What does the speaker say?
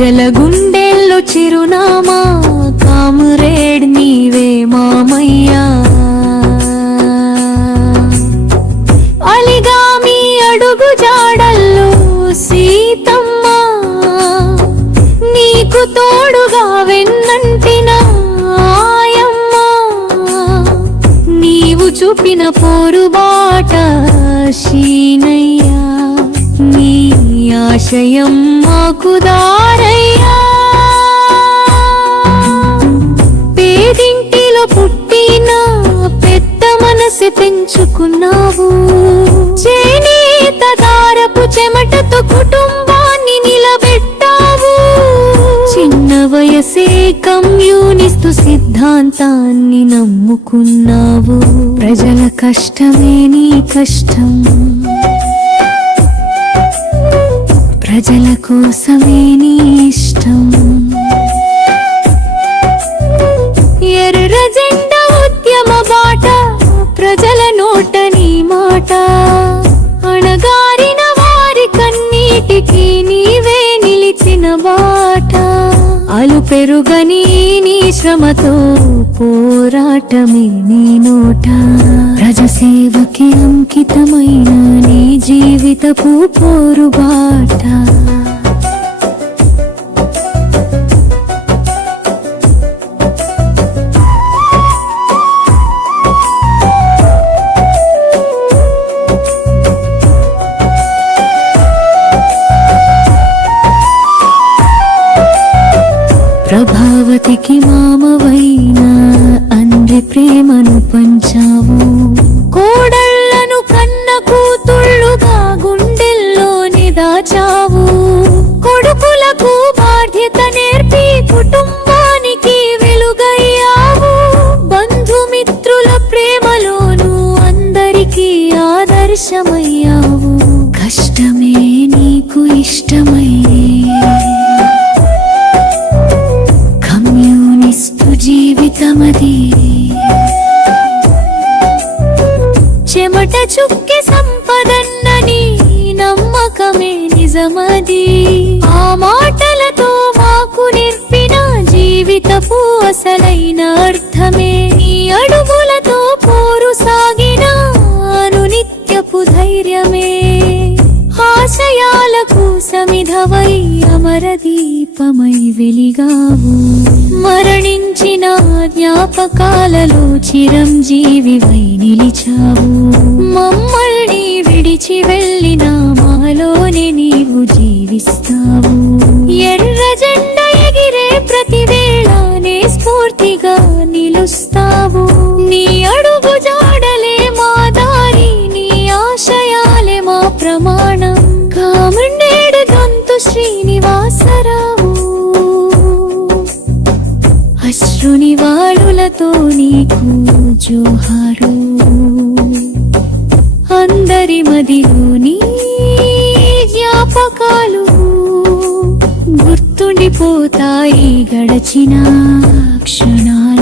ప్రజల గుండెల్లో చిరునామా కామ్రేడ్ నీవే మామయ్యా. అలిగా మీ అడుగు జాడల్లో సీతమ్మ, నీకు తోడుగా వెన్నంటిన ఆయమ్మ. నీవు చూపిన పోరుబాట శీనయ్యా, నీ ఆశయం మాకు దారయ్యా. పేదింటిలో పుట్టిన పెద్ద మనసు పెంచుకున్నావు, చేనేత దారపు చెమటతో కుటుంబాన్ని నిలబెట్టావు. చిన్న వయసే కమ్యూనిస్టు సిద్ధాంతాన్ని నమ్ముకున్నావు. ప్రజల కష్టమే నీ కష్టం, ప్రజల కోసమే నీ ఇష్టం. ఎర్ర జెండా ఉద్యమ బాట, ప్రజల నోట నీ మాట. అణగారిన వారి కన్నీటికి నీవే నిలిచిన బాట. అలు పెరుగని నీ శ్రమతో పోరాటమే నీ నోట. ప్రజసేవకి అంకితమైన నీ జీవితపు పోరుబాట. ప్రభావతికి మామవైన అంది ప్రేమను పంచావు. కోడళ్లను కన్న కూతుళ్ళుగా గుండెల్లోని దాచావు. కొడుకులకు బాధ్యత నేర్పి కుటుంబానికి వెలుగయ్యావు. బంధుమిత్రుల ప్రేమలోను అందరికీ ఆదర్శమయ్యావు. కష్టమే నీకు ఇష్టమయ్యే జీవితమది. చెమట చుక్కి సంపదన్నని నమ్మకమే నిజమది. ఆ మాటలతో మాకు నేర్పిన జీవితపు అసలైన అర్థమే. నీ అడుగులతో పోరు సాగిన అనునిత్యపు ధైర్యమే. ఆశయాలకు సమిధవై అమరదీపమై వెలిగావు. మరణించిన జ్ఞాపకాలలో చిరంజీవివై నిలిచావు. మమ్మల్ని విడిచి వెళ్ళిన మాలోనే నీవు జీవిస్తావు. ఎర్ర జెండా ఎగిరే ప్రతి వేళనే స్ఫూర్తిగా నిలుస్తావు. నీ అడుగు జాడలే మా దారి, నీ ఆశయాలే మా ప్రమాణం. కామ్రేడ్ గొంతు శ్రీనివాసరావు, అశ్రుని వాళులతో నీకు జోహారు. అందరి మదిలో నీ జ్ఞాపకాలు గుర్తుండిపోతాయి గడచిన క్షణాలు.